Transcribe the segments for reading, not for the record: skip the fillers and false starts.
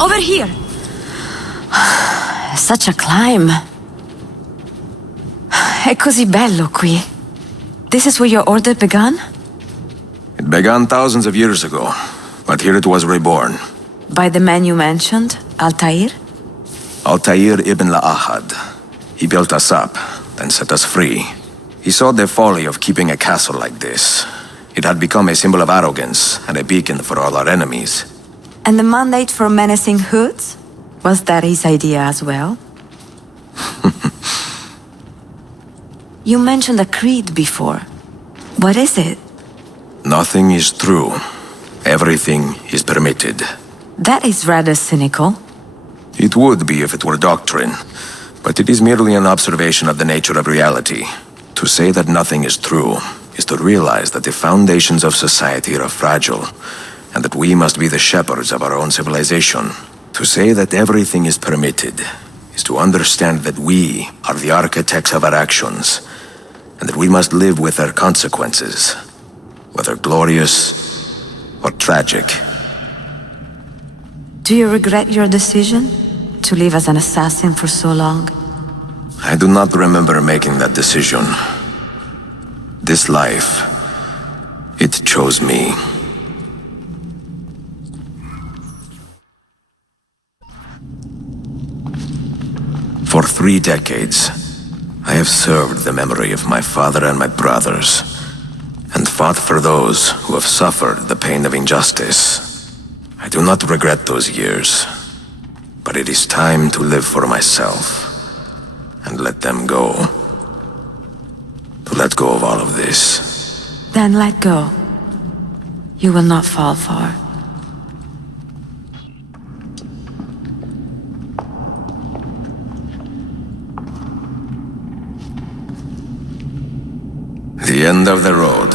Over here! Such a climb. È così bello qui. This is where your order began? It began thousands of years ago, but here it was reborn. By the man you mentioned, Altair? Altair ibn La'ahad. He built us up, then set us free. He saw the folly of keeping a castle like this. It had become a symbol of arrogance and a beacon for all our enemies. And the mandate for menacing hoods? Was that his idea as well? You mentioned a creed before. What is it? Nothing is true. Everything is permitted. That is rather cynical. It would be if it were doctrine, but it is merely an observation of the nature of reality. To say that nothing is true is to realize that the foundations of society are fragile, and that we must be the shepherds of our own civilization. To say that everything is permitted is to understand that we are the architects of our actions, and that we must live with their consequences, whether glorious or tragic. Do you regret your decision to live as an assassin for so long? I do not remember making that decision. This life, it chose me. For 3 decades, I have served the memory of my father and my brothers, and fought for those who have suffered the pain of injustice. I do not regret those years, but it is time to live for myself, and let them go. To let go of all of this. Then let go. You will not fall far. The end of the road.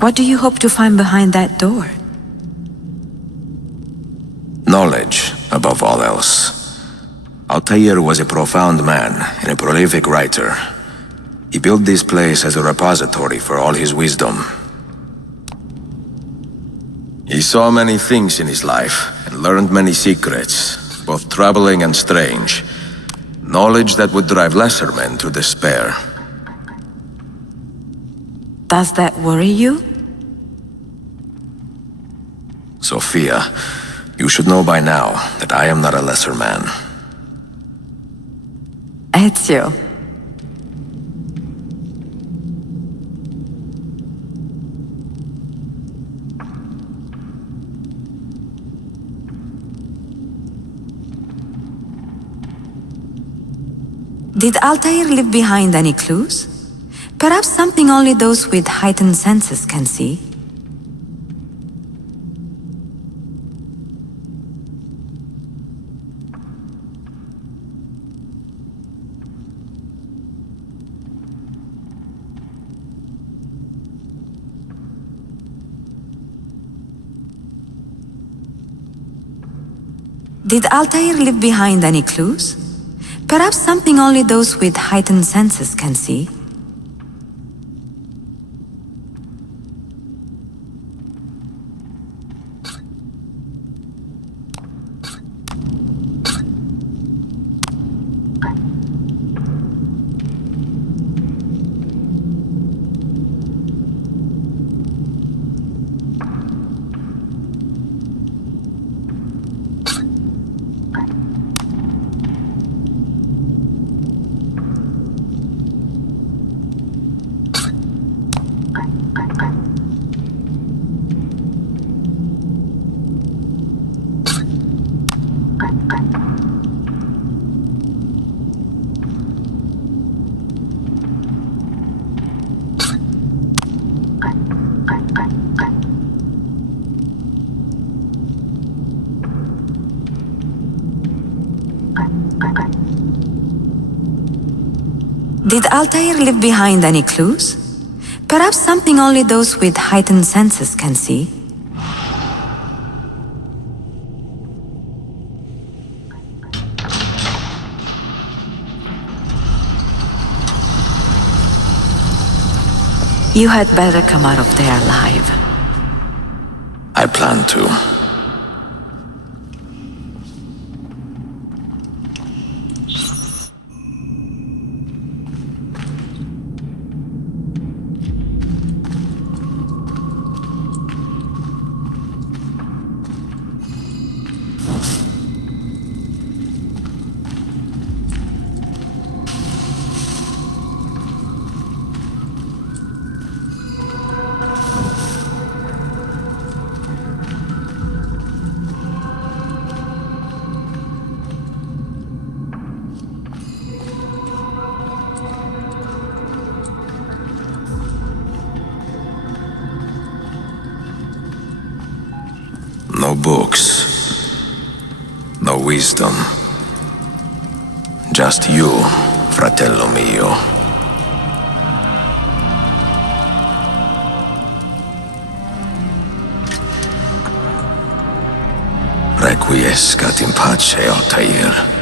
What do you hope to find behind that door? Knowledge, above all else. Altair was a profound man and a prolific writer. He built this place as a repository for all his wisdom. He saw many things in his life and learned many secrets, both troubling and strange. Knowledge that would drive lesser men to despair. Does that worry you? Sophia, you should know by now that I am not a lesser man. Ezio. Did Altair leave behind any clues? Perhaps something only those with heightened senses can see? Did Altair leave behind any clues? Perhaps something only those with heightened senses can see? Did Altair leave behind any clues? Perhaps something only those with heightened senses can see? You had better come out of there alive. I plan to. No books. No wisdom. Just you, fratello mio. Requiescat in pace, Altair.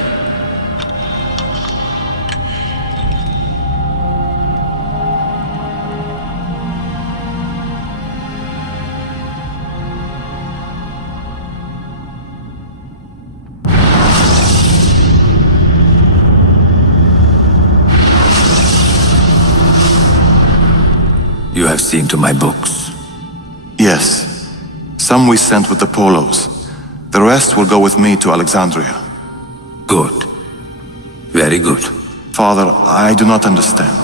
You have seen to my books? Yes. Some we sent with the Polos. The rest will go with me to Alexandria. Good. Very good. Father, I do not understand.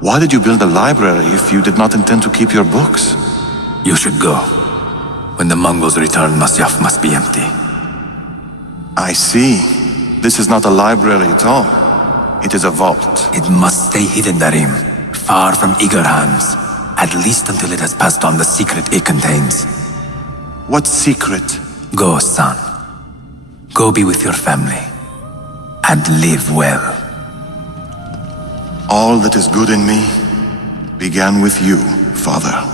Why did you build a library if you did not intend to keep your books? You should go. When the Mongols return, Masyaf must be empty. I see. This is not a library at all. It is a vault. It must stay hidden, Darim. Far from eager hands. At least until it has passed on the secret it contains. What secret? Go, son. Go be with your family. And live well. All that is good in me began with you, Father.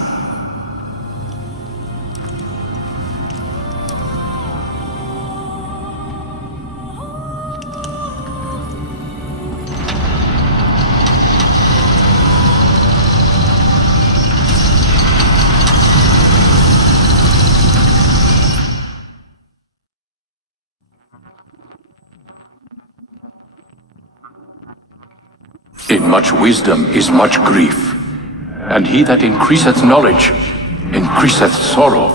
In much wisdom is much grief, and he that increaseth knowledge increaseth sorrow.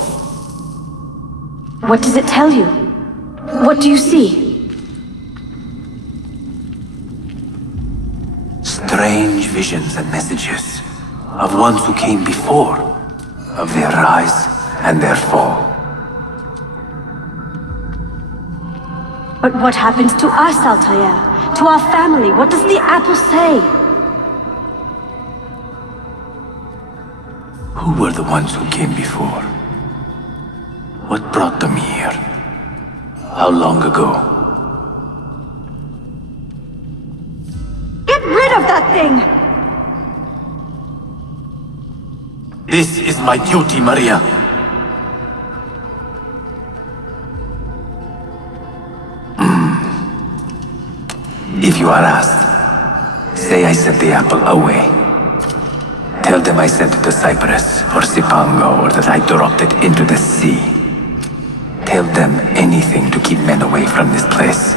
What does it tell you? What do you see? Strange visions and messages of ones who came before, of their rise and their fall. But what happens to us, Altair? To our family? What does the apple say? Who were the ones who came before? What brought them here? How long ago? Get rid of that thing! This is my duty, Maria. If you are asked, say I sent the apple away. Tell them I sent it to Cyprus or Cipango, or that I dropped it into the sea. Tell them anything to keep men away from this place.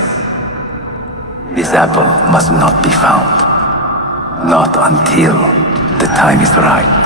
This apple must not be found. Not until the time is right.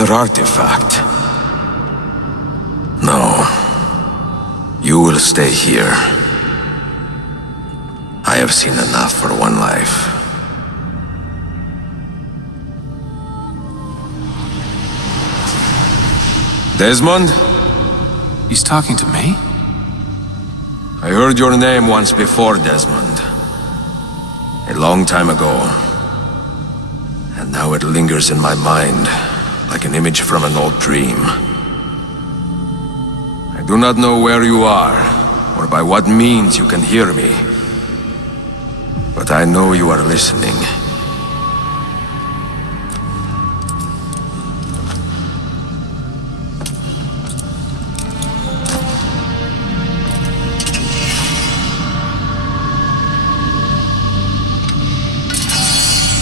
Another artifact. No. You will stay here. I have seen enough for one life. Desmond? He's talking to me? I heard your name once before, Desmond. A long time ago. And now it lingers in my mind, like an image from an old dream. I do not know where you are, or by what means you can hear me. But I know you are listening.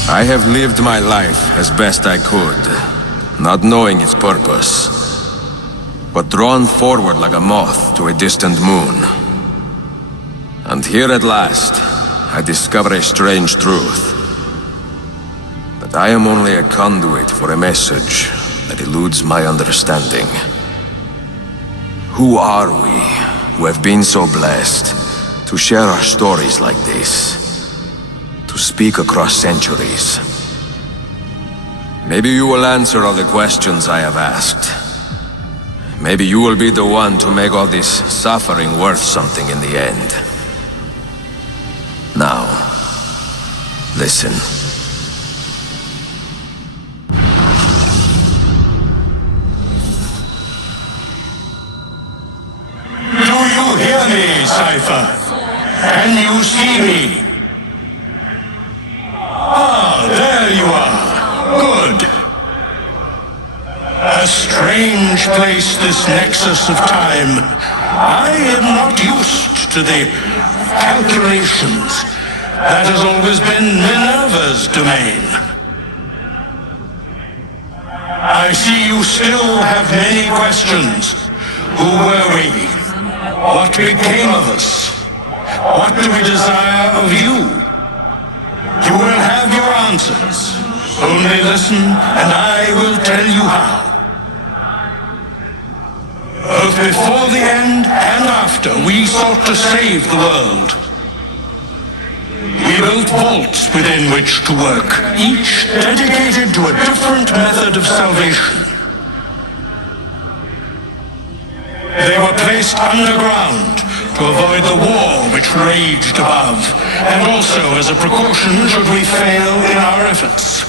I have lived my life as best I could, not knowing its purpose, but drawn forward like a moth to a distant moon. And here at last, I discover a strange truth. That I am only a conduit for a message that eludes my understanding. Who are we who have been so blessed to share our stories like this? To speak across centuries. Maybe you will answer all the questions I have asked. Maybe you will be the one to make all this suffering worth something in the end. Now, listen. Do you hear me, Cypher? Can you see me? Ah, there you are. Good. A strange place, this nexus of time. I am not used to the calculations. That has always been Minerva's domain. I see you still have many questions. Who were we? What became of us? What do we desire of you? You will have your answers. Only listen, and I will tell you how. Both before the end and after, we sought to save the world. We built vaults within which to work, each dedicated to a different method of salvation. They were placed underground to avoid the war which raged above, and also as a precaution should we fail in our efforts.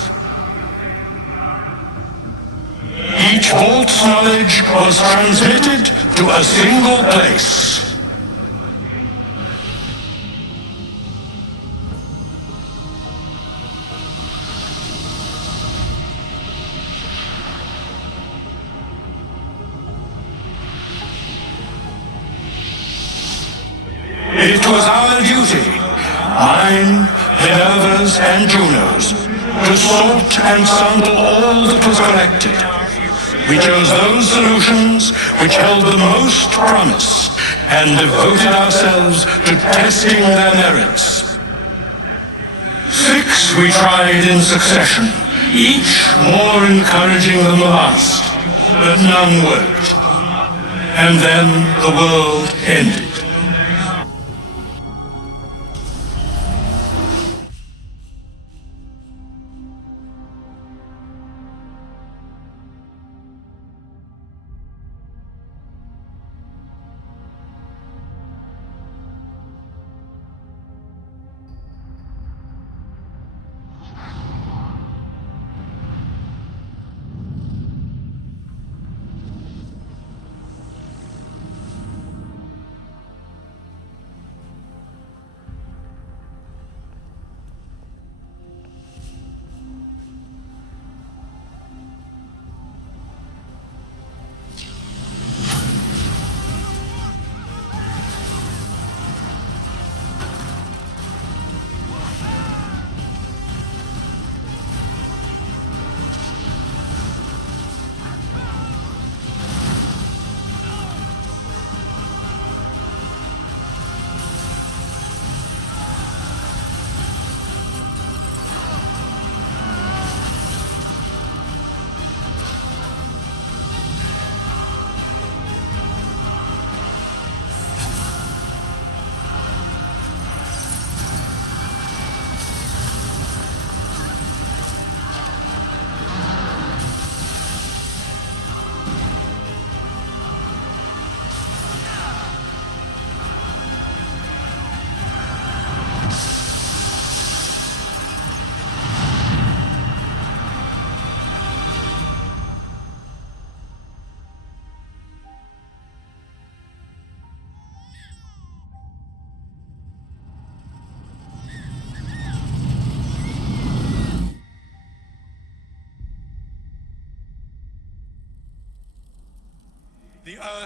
Each vault's knowledge was transmitted to a single place. It was our duty, mine, Minerva's, and Juno's, to sort and sample all that was collected. We chose those solutions which held the most promise and devoted ourselves to testing their merits. 6 we tried in succession, each more encouraging than the last, but none worked. And then the world ended.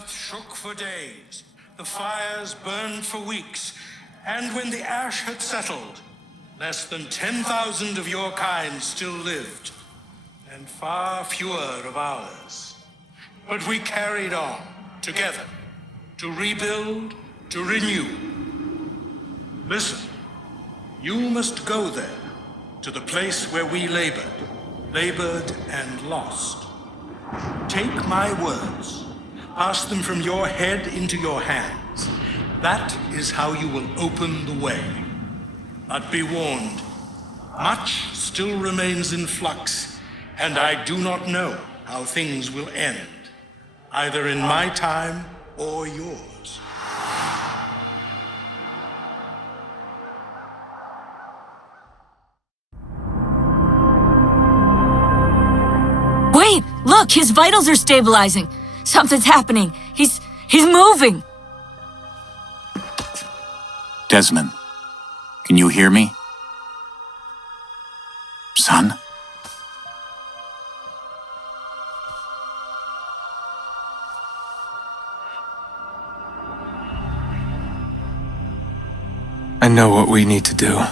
earth shook for days, the fires burned for weeks, and when the ash had settled, less than 10,000 of your kind still lived, and far fewer of ours. But we carried on, together, to rebuild, to renew. Listen, you must go there, to the place where we labored and lost. Take my words, pass them from your head into your hands. That is how you will open the way. But be warned, much still remains in flux, and I do not know how things will end, either in my time or yours. Wait! Look! His vitals are stabilizing! Something's happening! He's moving! Desmond, can you hear me? Son? I know what we need to do.